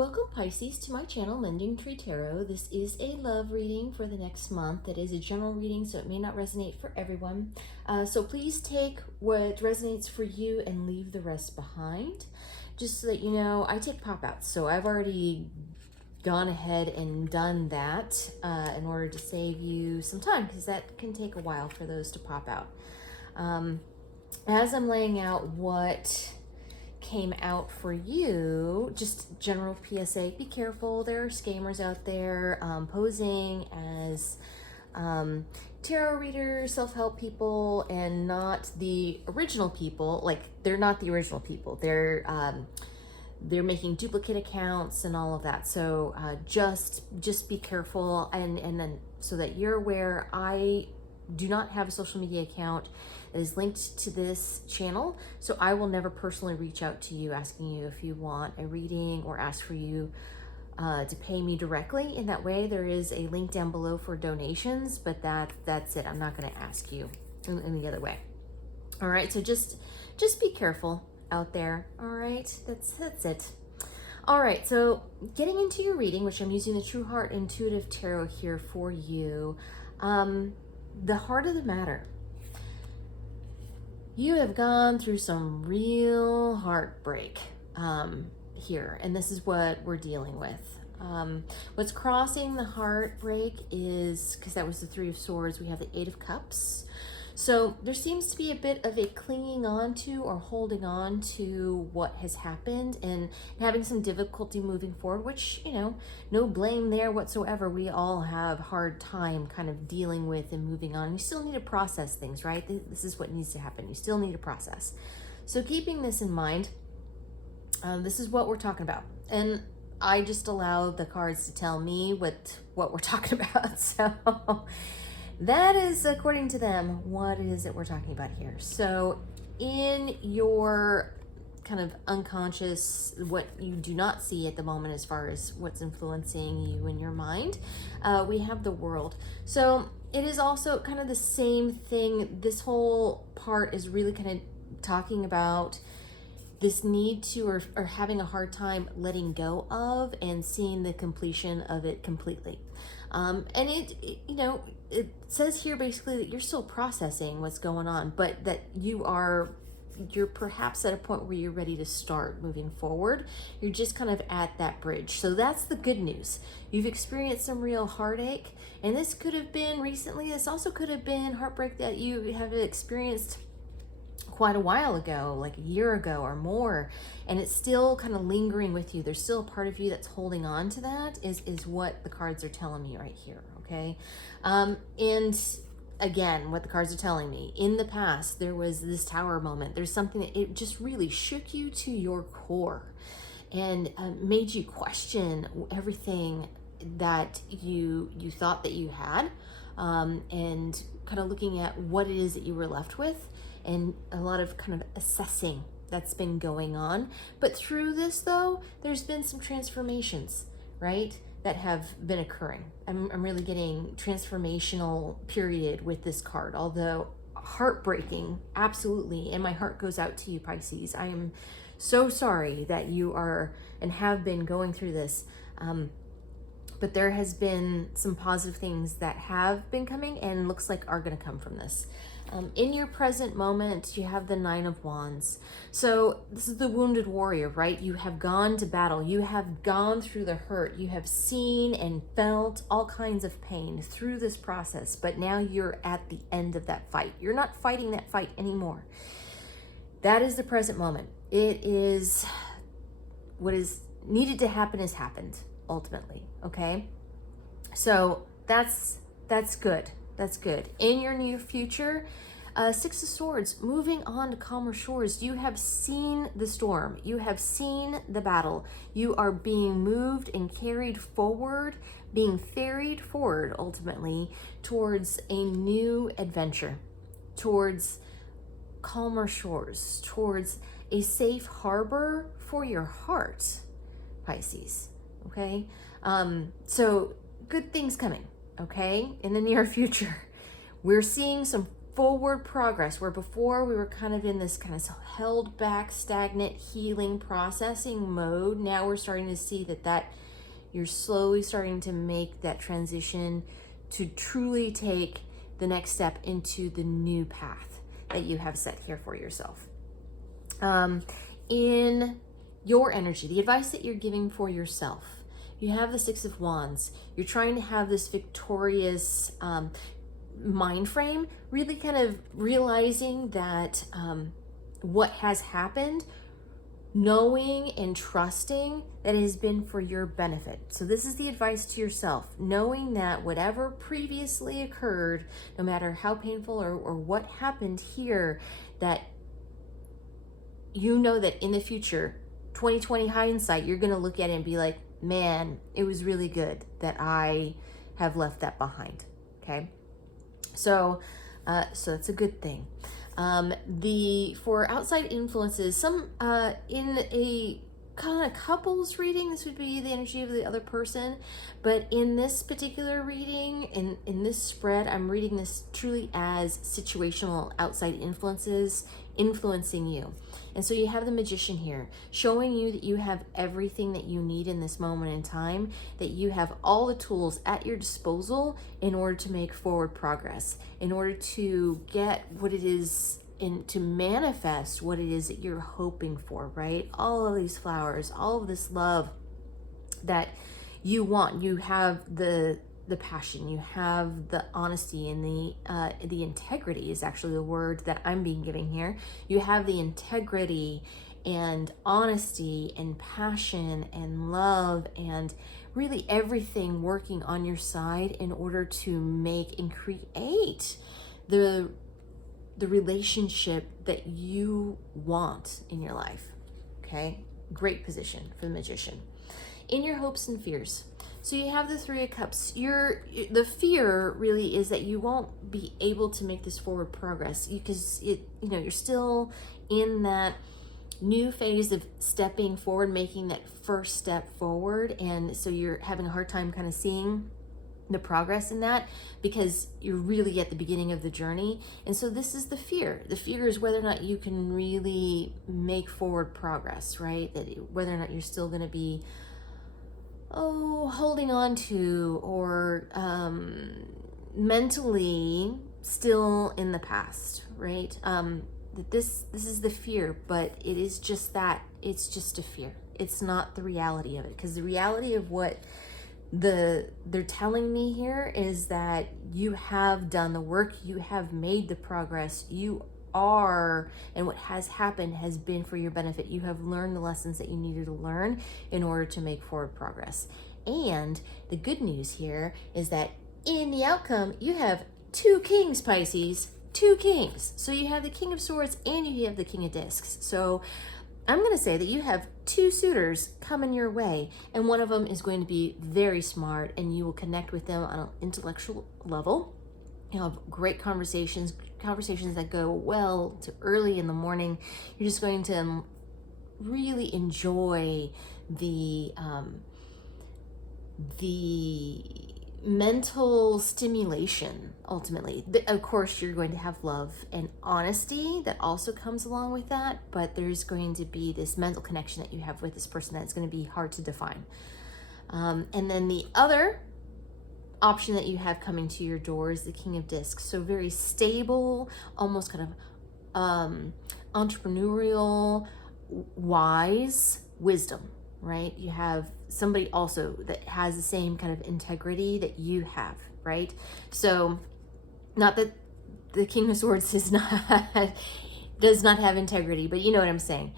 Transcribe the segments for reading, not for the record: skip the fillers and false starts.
Welcome Pisces to my channel, Mending Tarot. This is a love reading for the next month. It is a general reading, so it may not resonate for everyone. So please take what resonates for you and leave the rest behind. Just so that you know, I take pop-outs, so I've already gone ahead and done that in order to save you some time, because that can take a while for those to pop out. As I'm laying out what came out for you, just general PSA, be careful. There are scammers out there posing as tarot readers, self-help people, and not the original people. Like, they're not the original people. They're making duplicate accounts and all of that. So just be careful, and then so that you're aware, I do not have a social media account that is linked to this channel, so I will never personally reach out to you asking you if you want a reading or ask for you to pay me directly in that way. There is a link down below for donations, but that's it. I'm not going to ask you in any other way. All right, so just be careful out there. All right, that's it. All right, so getting into your reading, which I'm using the True Heart Intuitive Tarot here for you. The heart of the matter. You have gone through some real heartbreak here, and this is what we're dealing with. What's crossing the heartbreak is, because that was the Three of Swords, we have the Eight of Cups. So there seems to be a bit of a clinging on to or holding on to what has happened and having some difficulty moving forward, which, you know, no blame there whatsoever. We all have hard time kind of dealing with and moving on. You still need to process things, right? This is what needs to happen. You still need to process. So keeping this in mind, this is what we're talking about. And I just allow the cards to tell me what we're talking about. So that is, according to them, what it is that we're talking about here. So in your kind of unconscious, what you do not see at the moment as far as what's influencing you in your mind, we have the World. So it is also kind of the same thing. This whole part is really kind of talking about this need to, or having a hard time letting go of and seeing the completion of it completely. And it, you know, it says here basically that you're still processing what's going on, but that you're perhaps at a point where you're ready to start moving forward. You're just kind of at that bridge. So that's the good news. You've experienced some real heartache, and this could have been recently. This also could have been heartbreak that you have experienced quite a while ago, like a year ago or more, and it's still kind of lingering with you. There's still a part of you that's holding on to that, is what the cards are telling me right here, okay? And again, what the cards are telling me, in the past, there was this tower moment. There's something that it just really shook you to your core and made you question everything that you thought that you had, and kind of looking at what it is that you were left with, and a lot of kind of assessing that's been going on. But through this, though, there's been some transformations, right, that have been occurring. I'm really getting transformational period with this card, although heartbreaking, absolutely. And my heart goes out to you, Pisces. I am so sorry that you are and have been going through this. But there has been some positive things that have been coming and looks like are going to come from this. In your present moment, you have the Nine of Wands. So this is the wounded warrior, right? You have gone to battle. You have gone through the hurt. You have seen and felt all kinds of pain through this process, but now you're at the end of that fight. You're not fighting that fight anymore. That is the present moment. It is what is needed to happen has happened, ultimately, okay? So that's good. That's good. In your near future, Six of Swords, moving on to calmer shores. You have seen the storm. You have seen the battle. You are being moved and carried forward, being ferried forward, ultimately, towards a new adventure, towards calmer shores, towards a safe harbor for your heart, Pisces, okay? So good things coming. Okay, in the near future, we're seeing some forward progress, where before we were kind of in this kind of held back, stagnant, healing, processing mode. Now we're starting to see that you're slowly starting to make that transition to truly take the next step into the new path that you have set here for yourself. In your energy, the advice that you're giving for yourself, you have the Six of Wands. You're trying to have this victorious mind frame, really kind of realizing that what has happened, knowing and trusting that it has been for your benefit. So this is the advice to yourself, knowing that whatever previously occurred, no matter how painful or what happened here, that you know that in the future, 2020 hindsight, you're going to look at it and be like, man, it was really good that I have left that behind. Okay. So that's a good thing. For outside influences, some in a kind of couples reading, this would be the energy of the other person. But in this particular reading, in this spread, I'm reading this truly as situational outside influences influencing you. And so you have the Magician here, showing you that you have everything that you need in this moment in time, that you have all the tools at your disposal in order to make forward progress, in order to get what it is, and to manifest what it is that you're hoping for, right? All of these flowers, all of this love that you want. You have the passion, you have the honesty, and the integrity is actually the word that I'm being given here. You have the integrity and honesty and passion and love and really everything working on your side in order to make and create the relationship that you want in your life. Okay, great position for the Magician. In your hopes and fears, so you have the Three of Cups. The fear really is that you won't be able to make this forward progress because you're still in that new phase of stepping forward, making that first step forward, and so you're having a hard time kind of seeing the progress in that because you're really at the beginning of the journey. And so this is the fear. The fear is whether or not you can really make forward progress, right? That whether or not you're still going to be holding on to or mentally still in the past, right? That this is the fear, but it is just that. It's just a fear. It's not the reality of it, because the reality of what they're telling me here is that you have done the work, you have made the progress, you are, and what has happened has been for your benefit. You have learned the lessons that you needed to learn in order to make forward progress. And the good news here is that in the outcome, you have two kings, Pisces, two kings. So you have the King of Swords and you have the King of Discs. So I'm going to say that you have two suitors coming your way, and one of them is going to be very smart, and you will connect with them on an intellectual level. You'll have great conversations that go well to early in the morning. You're just going to really enjoy the mental stimulation, ultimately. Of course, you're going to have love and honesty that also comes along with that, but there's going to be this mental connection that you have with this person that's going to be hard to define. And then the other option that you have coming to your door is the King of Discs. So very stable, almost kind of entrepreneurial, wise wisdom, right? You have somebody also that has the same kind of integrity that you have, right? So not that the King of Swords does not have integrity, but you know what I'm saying.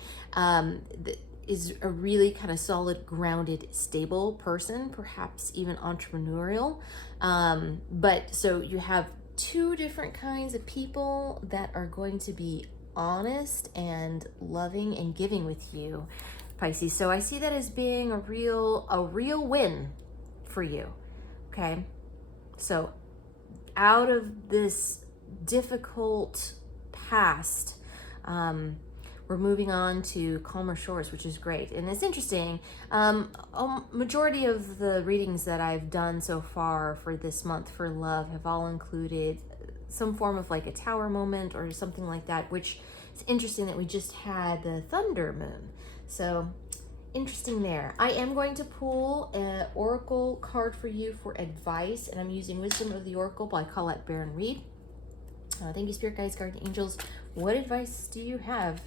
Is a really kind of solid, grounded, stable person, perhaps even entrepreneurial. But so you have two different kinds of people that are going to be honest and loving and giving with you, Pisces. So I see that as being a real win for you. Okay. So out of this difficult past, we're moving on to calmer shores, which is great. And it's interesting. Majority of the readings that I've done so far for this month for love have all included some form of like a tower moment or something like that, which is interesting that we just had the thunder moon. So interesting there. I am going to pull an oracle card for you for advice, and I'm using Wisdom of the Oracle by Colette Baron Reed. Thank you, Spirit Guides, Guardian Angels. What advice do you have?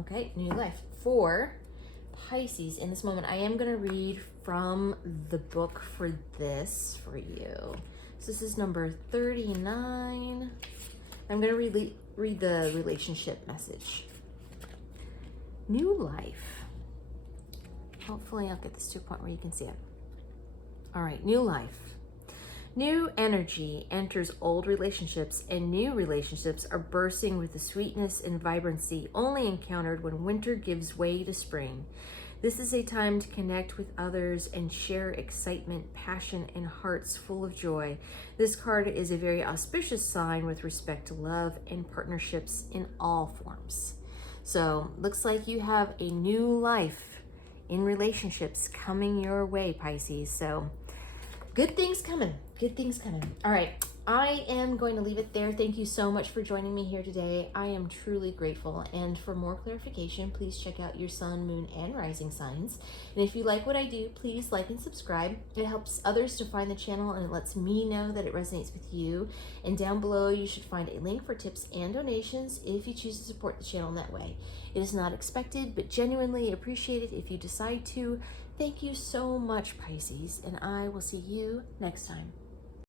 Okay, new life for Pisces in this moment. I am going to read from the book for this for you. So this is number 39. I'm going to read the relationship message. New life. Hopefully I'll get this to a point where you can see it. All right, new life. New energy enters old relationships, and new relationships are bursting with the sweetness and vibrancy only encountered when winter gives way to spring. This is a time to connect with others and share excitement, passion, and hearts full of joy. This card is a very auspicious sign with respect to love and partnerships in all forms. So, looks like you have a new life in relationships coming your way, Pisces. So, good things coming. Good things coming. All right. I am going to leave it there. Thank you so much for joining me here today. I am truly grateful. And for more clarification, please check out your sun, moon, and rising signs. And if you like what I do, please like and subscribe. It helps others to find the channel, and it lets me know that it resonates with you. And down below, you should find a link for tips and donations if you choose to support the channel in that way. It is not expected, but genuinely appreciated if you decide to. Thank you so much, Pisces, and I will see you next time.